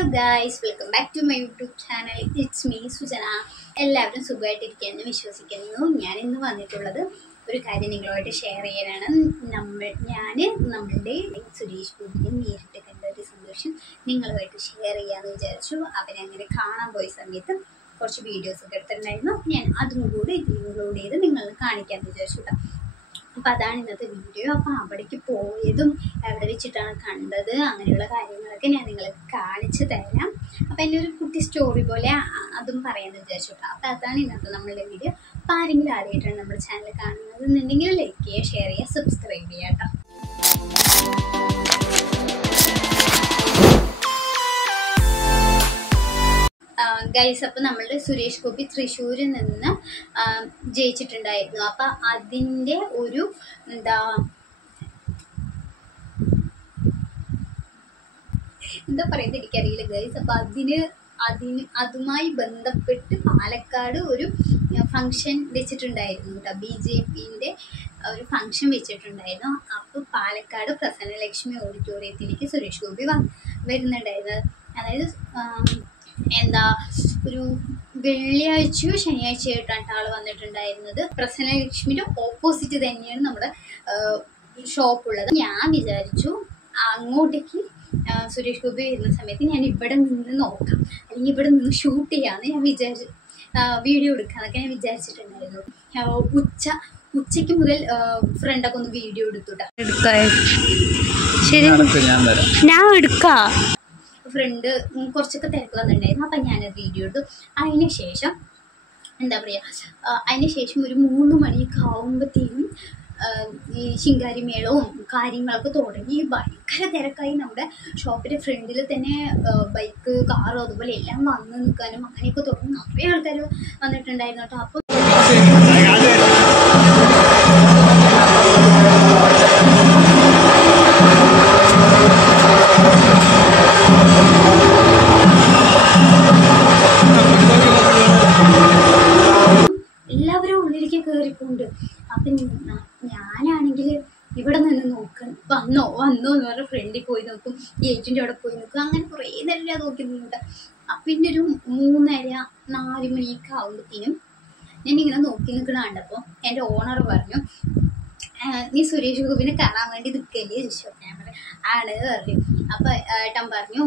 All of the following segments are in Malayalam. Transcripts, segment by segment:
Hello guys, welcome back to my YouTube channel. It's me Sujana. എല്ലാവരും സുഖമായിട്ടിരിക്കുകയെന്ന് വിശ്വസിക്കുന്നു. ഞാൻ ഇന്ന് വന്നിട്ടുള്ളത് ഒരു കാര്യം നിങ്ങളുമായിട്ട് ഷെയർ ചെയ്യാനാണ്. നമ്മളുടെ സുരേഷ് ഗോപിയെ നേരിട്ട് കണ്ട ഒരു സന്തോഷം നിങ്ങളുമായിട്ട് ഷെയർ ചെയ്യാമെന്ന് വിചാരിച്ചു. അവരെ അങ്ങനെ കാണാൻ പോയ സമയത്ത് കുറച്ച് വീഡിയോസ് ഒക്കെ എടുത്തിട്ടുണ്ടായിരുന്നു. ഞാൻ അതും കൂടി ഇൻക്ലൂഡ് ചെയ്ത് നിങ്ങളെ കാണിക്കാമെന്ന് വിചാരിച്ചു കേട്ടോ. അപ്പോൾ അതാണ് ഇന്നത്തെ വീഡിയോ. അപ്പോൾ അവിടേക്ക് പോയതും എവിടെ വെച്ചിട്ടാണ് കണ്ടത്, അങ്ങനെയുള്ള കാര്യങ്ങളൊക്കെ ഞാൻ നിങ്ങൾക്ക് കാണിച്ചു തരാം. അപ്പോൾ എൻ്റെ ഒരു കുട്ടി സ്റ്റോറി പോലെ അതും പറയാമെന്ന് വിചാരിച്ചു കേട്ടോ. അപ്പോൾ അതാണ് ഇന്നത്തെ നമ്മളുടെ വീഡിയോ. അപ്പോൾ ആരെങ്കിലും ആദ്യമായിട്ടാണ് നമ്മുടെ ചാനൽ കാണുന്നത് എന്നുണ്ടെങ്കിൽ ലൈക്ക് ചെയ്യുക, ഷെയർ ചെയ്യുക, സബ്സ്ക്രൈബ് ചെയ്യുക കേട്ടോ. ഗൈസ്, അപ്പം നമ്മളുടെ സുരേഷ് ഗോപി തൃശ്ശൂരിൽ നിന്ന് ജയിച്ചിട്ടുണ്ടായിരുന്നു. അപ്പം അതിൻ്റെ ഒരു എന്താ പറയുന്നത് എനിക്കറിയില്ല ഗൈസ്. അപ്പം അതുമായി ബന്ധപ്പെട്ട് പാലക്കാട് ഒരു ഫംഗ്ഷൻ വെച്ചിട്ടുണ്ടായിരുന്നു കേട്ടോ. BJPൻ്റെ ഒരു ഫംഗ്ഷൻ വെച്ചിട്ടുണ്ടായിരുന്നു. അപ്പോൾ പാലക്കാട് പ്രസന്നലക്ഷ്മി ഓഡിറ്റോറിയത്തിലേക്ക് സുരേഷ് ഗോപി വരുന്നുണ്ടായിരുന്നു. അതായത് ഒരു വെള്ളിയാഴ്ചയോ ശനിയാഴ്ചയോ ആയിട്ടാണ് ആൾ വന്നിട്ടുണ്ടായിരുന്നത്. പ്രസന്നലക്ഷ്മിയുടെ ഓപ്പോസിറ്റ് തന്നെയാണ് നമ്മുടെ ഷോപ്പുള്ളത്. ഞാൻ വിചാരിച്ചു അങ്ങോട്ടേക്ക് സുരേഷ് ഗോപി വരുന്ന സമയത്ത് ഞാൻ ഇവിടെ നിന്ന് നോക്കാം, അല്ലെങ്കിൽ ഇവിടെ നിന്ന് ഷൂട്ട് ചെയ്യാമെന്ന് ഞാൻ വീഡിയോ എടുക്കാമെന്നൊക്കെ ഞാൻ വിചാരിച്ചിട്ടുണ്ടായിരുന്നു. ഉച്ചയ്ക്ക് മുതൽ ഫ്രണ്ടൊക്കെ ഒന്ന് വീഡിയോ എടുത്തുട്ടാ. ശരി, ഞാൻ എടുക്കാം. ഫ്രണ്ട് കുറച്ചൊക്കെ തിരക്ക് വന്നിട്ടുണ്ടായിരുന്നു. അപ്പം ഞാനത് വീഡിയോ എടുത്തു. അതിനുശേഷം ഒരു 3 മണിയൊക്കെ ആകുമ്പോഴത്തേനും ഈ ശിങ്കാരിമേളവും കാര്യങ്ങളൊക്കെ തുടങ്ങി ഭയങ്കര തിരക്കായി. നമ്മുടെ ഷോപ്പിൻ്റെ ഫ്രണ്ടിൽ തന്നെ ബൈക്ക്, കാറ് അതുപോലെ എല്ലാം വന്ന് നിൽക്കാനും അങ്ങനെയൊക്കെ തുടങ്ങി നിറയെ ആൾക്കാർ വന്നിട്ടുണ്ടായിരുന്നു കേട്ടോ. അപ്പം എല്ലാവരും ഉള്ളിലേക്ക് കയറിക്കൊണ്ട്. അപ്പം ഞാനാണെങ്കിൽ ഇവിടെ നിന്ന് നോക്കണം, വന്നോ എന്ന് പറഞ്ഞ ഫ്രണ്ടിൽ പോയി നോക്കും, ഗേറ്റിൻ്റെ അവിടെ പോയി നോക്കും. അങ്ങനെ കുറേ നേരം നോക്കി നിന്നിട്ട് പിന്നെ ഒരു 3:30-4 മണിയൊക്കെ ആകുമ്പോഴത്തേനും ഞാനിങ്ങനെ നോക്കി നിൽക്കണ കണ്ടപ്പോൾ എൻ്റെ ഓണർ പറഞ്ഞു, നീ സുരേഷ് ഗോപിനെ കാണാൻ വേണ്ടി നിൽക്കല്ലേ ചോദിച്ചു. ഞാൻ പറഞ്ഞു ആണ് പറഞ്ഞു. അപ്പം ഏട്ടൻ പറഞ്ഞു,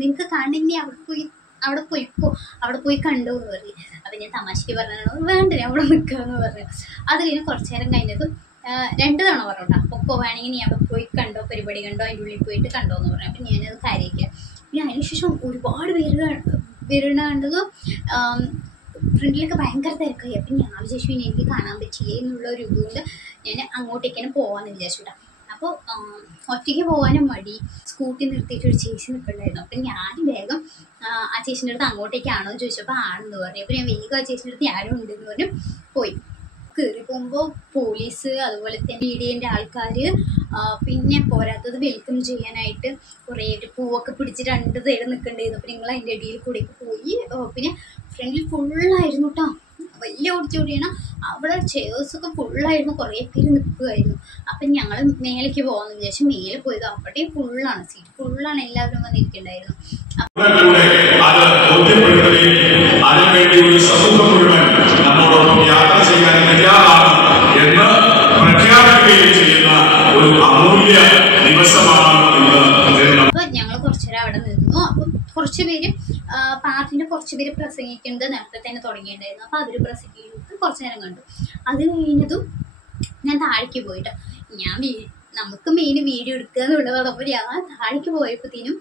നിങ്ങൾക്ക് കാണണമെങ്കിൽ അവിടെ പോയി കണ്ടോ എന്ന് പറഞ്ഞു. അപ്പം ഞാൻ തമാശയ്ക്ക് പറഞ്ഞാണ്, വേണ്ട ഞാൻ അവിടെ നിൽക്കാമെന്ന് പറഞ്ഞു. അത് കഴിഞ്ഞ് കുറച്ച് നേരം കഴിഞ്ഞതും 2 തവണ പറഞ്ഞു കേട്ടോ. അപ്പോൾ വേണമെങ്കിൽ നീ അവിടെ പോയി കണ്ടോ, പരിപാടി കണ്ടോ, അതിൻ്റെ ഉള്ളിൽ പോയിട്ട് കണ്ടോ എന്ന് പറഞ്ഞു. അപ്പം ഞാനത് കാര്യമില്ല. പിന്നെ അതിനുശേഷം ഒരുപാട് പേര് കണ്ടതും ഫ്രണ്ടിലൊക്കെ ഭയങ്കര തിരക്കായി. അപ്പം ഞാൻ വിചാരിച്ചു ഇനി എനിക്ക് കാണാൻ പറ്റില്ലേ എന്നുള്ള ഒരു ഇതുകൊണ്ട് ഞാൻ അങ്ങോട്ടേക്ക് തന്നെ പോകാമെന്ന് വിചാരിച്ചു. അപ്പോൾ ഒറ്റയ്ക്ക് പോകാനും മടി, സ്കൂട്ടി നിർത്തിയിട്ട് ഒരു ചേച്ചി നിൽക്കണ്ടായിരുന്നു. അപ്പം ഞാൻ വേഗം ആ ചേച്ചിൻ്റെ അടുത്ത് അങ്ങോട്ടേക്കാണോ എന്ന് ചോദിച്ചപ്പോൾ ആണെന്ന് പറഞ്ഞു. അപ്പോൾ ഞാൻ വേഗം ആ ചേച്ചിൻ്റെ അടുത്ത് ഞാനും ഉണ്ടെന്ന് പറഞ്ഞു പോയി. കയറി പോകുമ്പോൾ പോലീസ്, അതുപോലെ തന്നെ മീഡിയേൻ്റെ ആൾക്കാർ, പിന്നെ പോരാത്തത് വെൽക്കം ചെയ്യാനായിട്ട് കുറേ പൂവൊക്കെ പിടിച്ച് 2 സൈഡ് നിൽക്കണ്ടായിരുന്നു. അപ്പോൾ നിങ്ങൾ അതിൻ്റെ ഇടയിൽ കൂടെയൊക്കെ പോയി. പിന്നെ ഫ്രണ്ടിൽ ഫുള്ളായിരുന്നു കേട്ടോ. വലിയ ഓഡിറ്റോറിയാണ്, അവിടെ ചെയേഴ്സൊക്കെ ഫുള്ളായിരുന്നു, കുറേ പേര് നിൽക്കുമായിരുന്നു. അപ്പം ഞങ്ങൾ മേലേക്ക് പോകാമെന്ന് വിചാരിച്ചു. മേലെ പോയത് അവിടെ ഫുള്ളാണ്, സീറ്റ് ഫുള്ളാണ്, എല്ലാവരും വന്നിരിക്കുന്നുണ്ടായിരുന്നു. അപ്പൊ ഞങ്ങൾ കുറച്ചുനേരം അവിടെ നിന്നു. അപ്പം കുറച്ച് പേര് പ്രസംഗിക്കുന്നത് നേരത്തെ തന്നെ തുടങ്ങിയിട്ടുണ്ടായിരുന്നു. അപ്പോൾ അവർ പ്രസംഗിക്കുന്നത് കുറച്ച് നേരം കണ്ടു. അത് കഴിഞ്ഞതും ഞാൻ താഴേക്ക് പോയിട്ട് നമുക്ക് മെയിൻ വീഡിയോ എടുക്കുക എന്നുള്ളത്. അപ്പോൾ ഞാൻ താഴേക്ക് പോയപ്പോഴത്തേനും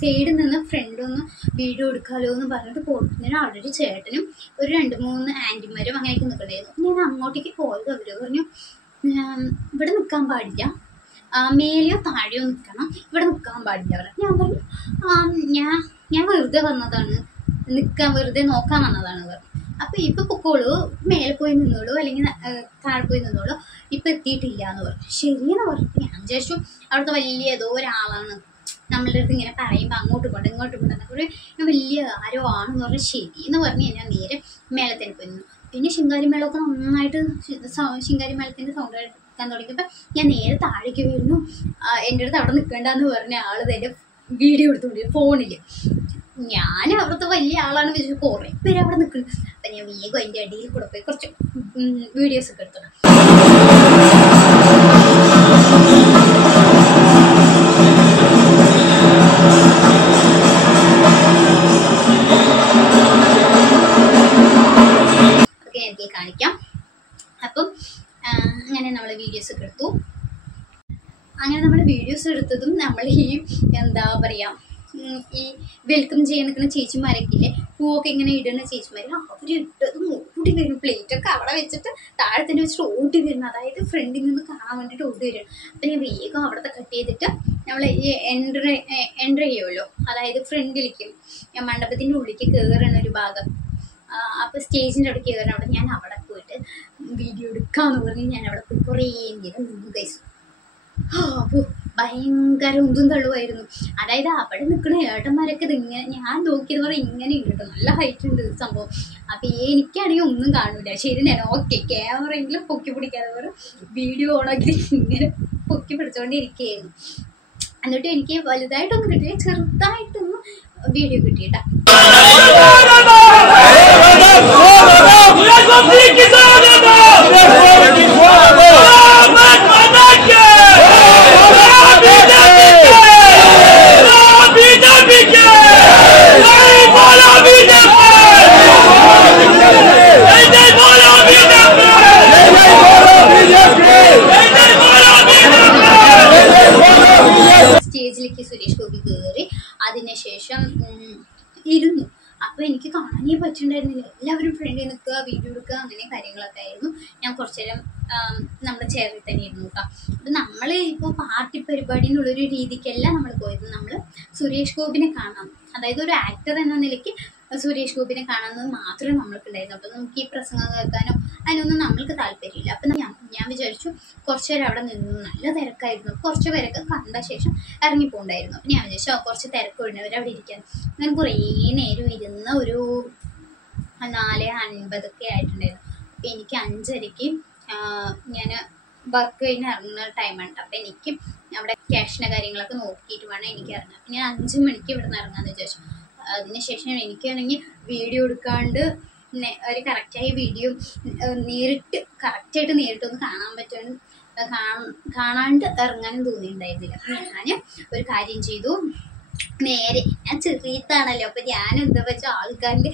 സൈഡിൽ നിന്ന് ഫ്രണ്ടൊന്ന് വീഡിയോ എടുക്കാമല്ലോ എന്ന് പറഞ്ഞിട്ട് പോകുന്നതിന് അവിടെ ഒരു ചേട്ടനും ഒരു 2-3 ആൻറ്റിമാരും അങ്ങനെയൊക്കെ നിൽക്കണ്ടായിരുന്നു. ഞാൻ അങ്ങോട്ടേക്ക് പോയത് അവർ പറഞ്ഞു, ഇവിടെ നിൽക്കാൻ പാടില്ല, മേലെയോ താഴെയോ നിൽക്കണം, ഇവിടെ നിൽക്കാൻ പാടില്ല പറഞ്ഞു. ഞാൻ പറഞ്ഞു ഞാൻ വെറുതെ വന്നതാണ്, വെറുതെ നോക്കാൻ വന്നതാണ് പറഞ്ഞു. അപ്പോൾ ഇപ്പം പൊക്കോളൂ, മേലെ പോയി നിന്നോളൂ, അല്ലെങ്കിൽ താഴെ പോയി നിന്നോളൂ, ഇപ്പം എത്തിയിട്ടില്ല എന്ന് പറഞ്ഞു. ശരിയെന്ന് പറഞ്ഞു. ഞാൻ വിചാരിച്ചു അവിടുത്തെ വലിയ ഏതോ ഒരാളാണ് നമ്മളുടെ അടുത്ത് ഇങ്ങനെ പറയുമ്പോൾ അങ്ങോട്ട് പോകണ്ട ഇങ്ങോട്ട് പോകണ്ടെന്നൊക്കെ വലിയ ആരോ ആണെന്ന് പറഞ്ഞു. ശരിയെന്ന് പറഞ്ഞ് ഞാൻ നേരെ മേലെ തന്നെ പോയി നിന്നു. പിന്നെ ശിങ്കാരിമേളമൊക്കെ നന്നായിട്ട് ശിങ്കാരിമേളത്തിൻ്റെ സൗണ്ട് കേൾക്കാൻ തുടങ്ങിയപ്പോൾ ഞാൻ നേരെ താഴേക്ക് വീഴുന്നു. എൻ്റെ അടുത്ത് അവിടെ നിൽക്കേണ്ടെന്ന് പറഞ്ഞ ആൾ എൻ്റെ വീഡിയോ എടുത്തുകൊണ്ട് ഫോണിൽ. ഞാൻ അവിടുത്തെ വലിയ ആളാണെന്ന് വെച്ചാൽ കുറേ പേര് അവിടെ നിൽക്കുന്നുണ്ട്. അപ്പം ഞാൻ വേഗം അതിൻ്റെ അടിയിൽ കൂടെ പോയി കുറച്ച് വീഡിയോസൊക്കെ എടുത്തോളാം. അതൊക്കെ ഞാൻ എനിക്ക് കാണിക്കാം. അപ്പം അങ്ങനെ നമ്മൾ വീഡിയോസൊക്കെ എടുത്തു. അങ്ങനെ നമ്മൾ വീഡിയോസ് എടുത്തതും നമ്മൾ ഈ എന്താ പറയുക, ഈ വെൽക്കം ചെയ്യാൻ നിൽക്കുന്ന ചേച്ചിമാരൊക്കെ ഇല്ലേ, പൂവൊക്കെ ഇങ്ങനെ ഇടുന്ന ചേച്ചിമാർ, അവർ ഇട്ടതും ഓടി വരും. പ്ലേറ്റൊക്കെ അവിടെ വെച്ചിട്ട് താഴെ തന്നെ വെച്ചിട്ട് ഓടി വരുന്നു. അതായത് ഫ്രണ്ടിൽ നിന്ന് കാണാൻ വേണ്ടിയിട്ട് ഓടി വരും. അപ്പം ഞാൻ വേഗം അവിടുത്തെ കട്ട് ചെയ്തിട്ട് നമ്മൾ ഈ എൻ്റർ ചെയ്യുമല്ലോ, അതായത് ഫ്രണ്ടിലേക്ക് മണ്ഡപത്തിൻ്റെ ഉള്ളിലേക്ക് കയറുന്ന ഒരു ഭാഗം, അപ്പോൾ സ്റ്റേജിൻ്റെ അവിടെ കയറണം. അവിടെ ഞാൻ അവിടെ പോയിട്ട് വീഡിയോ എടുക്കാമെന്ന് പറഞ്ഞ് ഞാൻ അവിടെ പോയി കുറേ നേരം നിന്നു ഗൈസ്. അപ്പോൾ ഭയങ്കര ഉന്തും തള്ളുമായിരുന്നു. അതായത് അവിടെ നിൽക്കുന്ന ഏട്ടന്മാരൊക്കെ ഇതിങ്ങനെ, ഞാൻ നോക്കിയത് പറഞ്ഞാൽ ഇങ്ങനെ ഉണ്ട് കേട്ടോ, നല്ല ഹൈറ്റ് ഉണ്ട് സംഭവം. അപ്പോൾ എനിക്കാണെങ്കിൽ ഒന്നും കാണില്ല. ശരി, ഞാൻ ഓക്കെ ക്യാമറയെങ്കിലും പൊക്കി പിടിക്കാതെ പറഞ്ഞ് വീഡിയോ ഓണാക്കി ഇങ്ങനെ പൊക്കി പിടിച്ചുകൊണ്ടിരിക്കുകയായിരുന്നു. എന്നിട്ട് എനിക്ക് വലുതായിട്ടൊന്നും കിട്ടിയില്ല, ചെറുതായിട്ടൊന്നും വീഡിയോ കിട്ടിയിട്ടാ. സ്റ്റേജിലേക്ക് സുരേഷ് ഗോപി കയറി. അതിനുശേഷം ഇരുന്നു. അപ്പോൾ എനിക്ക് കാണാനേ പറ്റുന്നുണ്ടായിരുന്നില്ല. എല്ലാവരും ഫ്രണ്ടിൽ നിൽക്കുക, വീഡിയോ എടുക്കുക, അങ്ങനെ കാര്യങ്ങളൊക്കെ ആയിരുന്നു. ഞാൻ കുറച്ചു നേരം നമ്മുടെ ചെയറിൽ തന്നെ ഇരുന്നു കേട്ടോ. അപ്പം നമ്മൾ ഇപ്പോൾ പാർട്ടി പരിപാടി എന്നുള്ളൊരു രീതിക്കല്ല നമ്മൾ പോയത്. നമ്മൾ സുരേഷ് ഗോപിനെ കാണാം, അതായത് ഒരു ആക്ടർ എന്ന നിലയ്ക്ക് സുരേഷ് ഗോപിനെ കാണാമെന്നത് മാത്രമേ നമ്മൾക്കുണ്ടായിരുന്നു. അപ്പം നമുക്ക് ഈ പ്രസംഗം കേൾക്കാനോ അതിനൊന്നും നമ്മൾക്ക് താല്പര്യമില്ല. അപ്പം ഞാൻ വിചാരിച്ചു കുറച്ച് നേരം അവിടെ നിന്നു. നല്ല തിരക്കായിരുന്നു. കുറച്ച് പേരൊക്കെ കണ്ട ശേഷം ഇറങ്ങിപ്പോണ്ടായിരുന്നു. അപ്പം ഞാൻ വിചാരിച്ചു കുറച്ച് തിരക്ക് ഒഴിഞ്ഞവർ അവിടെ ഇരിക്കാൻ. അങ്ങനെ കുറേ നേരം ഇരുന്ന് ഒരു 4:50 ആയിട്ടുണ്ടായിരുന്നു. അപ്പം എനിക്ക് 5:30 ഞാൻ വർക്ക് കഴിഞ്ഞ് ഇറങ്ങുന്ന ടൈമാണ്. അപ്പം എനിക്ക് അവിടെ ക്യാഷിൻ്റെ കാര്യങ്ങളൊക്കെ നോക്കിയിട്ട് വേണം എനിക്ക് ഇറങ്ങാൻ. അപ്പം ഞാൻ 5 മണിക്ക് ഇവിടെ നിന്ന് ഇറങ്ങാമെന്ന് വിചാരിച്ചു. അതിനുശേഷം എനിക്കാണെങ്കിൽ വീഡിയോ എടുക്കാണ്ട് ഒരു കറക്റ്റായി വീഡിയോ കറക്റ്റായിട്ട് നേരിട്ടൊന്ന് കാണാണ്ട് ഇറങ്ങാനും തോന്നിയിട്ടുണ്ടായിരുന്നില്ല. അപ്പം ഞാൻ ഒരു കാര്യം ചെയ്തു. നേരെ ഞാൻ ചെറിയത്താണല്ലോ, അപ്പം ഞാൻ എന്താ വെച്ചാൽ ആൾക്കാരുടെ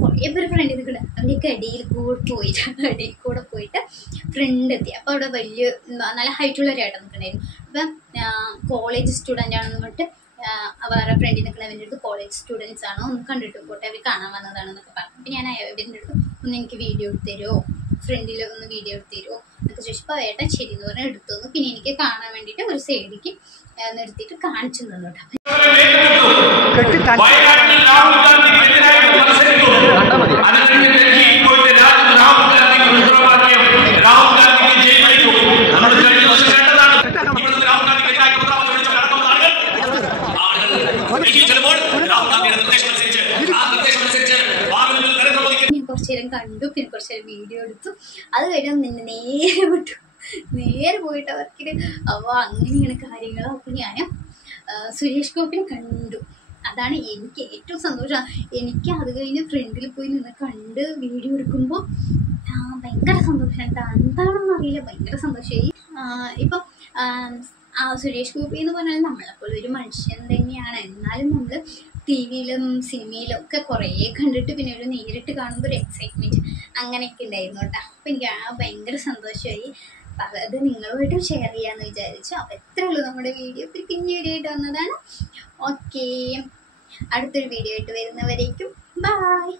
കുറേ പേര് ഫ്രണ്ടിൽ നിൽക്കുന്നുണ്ട്. അതിൻ്റെയൊക്കെ ഇടയിൽ കൂടെ പോയിട്ട് ഫ്രണ്ട് എത്തി. അപ്പോൾ അവിടെ വലിയ നല്ല ഹൈറ്റുള്ള ഒരു ഏട്ടൻ നിൽക്കണ്ടായിരുന്നു. അപ്പം കോളേജ് സ്റ്റുഡൻ്റ് ആണെന്ന് പറഞ്ഞിട്ട് വേറെ ഫ്രണ്ടിൽ നിൽക്കുന്നവൻ്റെ അടുത്ത് കോളേജ് സ്റ്റുഡൻസ് ആണോ ഒന്ന് കണ്ടിട്ട് പോട്ടെ, അവർ കാണാൻ വന്നതാണെന്നൊക്കെ പറഞ്ഞു. അപ്പം ഞാൻ ഇവരുടെ അടുത്ത് ഒന്ന് എനിക്ക് വീഡിയോ എടുത്ത് തരുമോ, ഫ്രണ്ടിൽ ഒന്ന് വീഡിയോ എടുത്ത് തരുമോ എന്നൊക്കെ ചോദിച്ചപ്പോൾ ഏട്ടൻ ശരി എന്ന് പറഞ്ഞാൽ എടുത്തു തന്നു. പിന്നെ എനിക്ക് കാണാൻ വേണ്ടിയിട്ട് ഒരു സൈഡിലേക്ക് നിർത്തിയിട്ട് കാണിച്ചു തന്നു കേട്ടോ. കുറച്ചു നേരം കണ്ടു, പിന്നെ കുറച്ചു നേരം വീഡിയോ എടുത്തു. അത് കഴിഞ്ഞാൽ നിന്നെ നേരെ വിട്ടു, നേരെ പോയിട്ട് അവർക്കിത് അപ്പോൾ അങ്ങനെയാണ് കാര്യങ്ങൾ. അപ്പോൾ ഞാൻ സുരേഷ് ഗോപിനെ കണ്ടു. അതാണ് എനിക്ക് ഏറ്റവും സന്തോഷം. എനിക്ക് അത് കഴിഞ്ഞ് ഫ്രണ്ടിൽ പോയി നിന്ന് കണ്ട് വീഡിയോ എടുക്കുമ്പോൾ ഭയങ്കര സന്തോഷം കേട്ടോ. എന്താണെന്ന് അറിയില്ല, ഭയങ്കര സന്തോഷമായി. ഇപ്പം സുരേഷ് ഗോപി എന്ന് പറഞ്ഞാൽ നമ്മളെപ്പോലെ ഒരു മനുഷ്യൻ തന്നെയാണ്. എന്നാലും നമ്മൾ ടി വിയിലും സിനിമയിലും ഒക്കെ കുറേ കണ്ടിട്ട് പിന്നെ ഒരു നേരിട്ട് കാണുമ്പോൾ ഒരു എക്സൈറ്റ്മെൻറ്റ് അങ്ങനെയൊക്കെ ഉണ്ടായിരുന്നു കേട്ടോ. അപ്പം എനിക്ക് ഭയങ്കര സന്തോഷമായി. അപ്പം അത് നിങ്ങളുമായിട്ടും ഷെയർ ചെയ്യാമെന്ന് വിചാരിച്ചു. അപ്പോൾ എത്രയേ ഉള്ളൂ നമ്മുടെ വീഡിയോ. പിന്നെ കുഞ്ഞു വീഡിയോ ആയിട്ട് വന്നതാണ്. ഓക്കെ, അടുത്തൊരു വീഡിയോ ആയിട്ട് വരുന്നവരേക്കും ബൈ.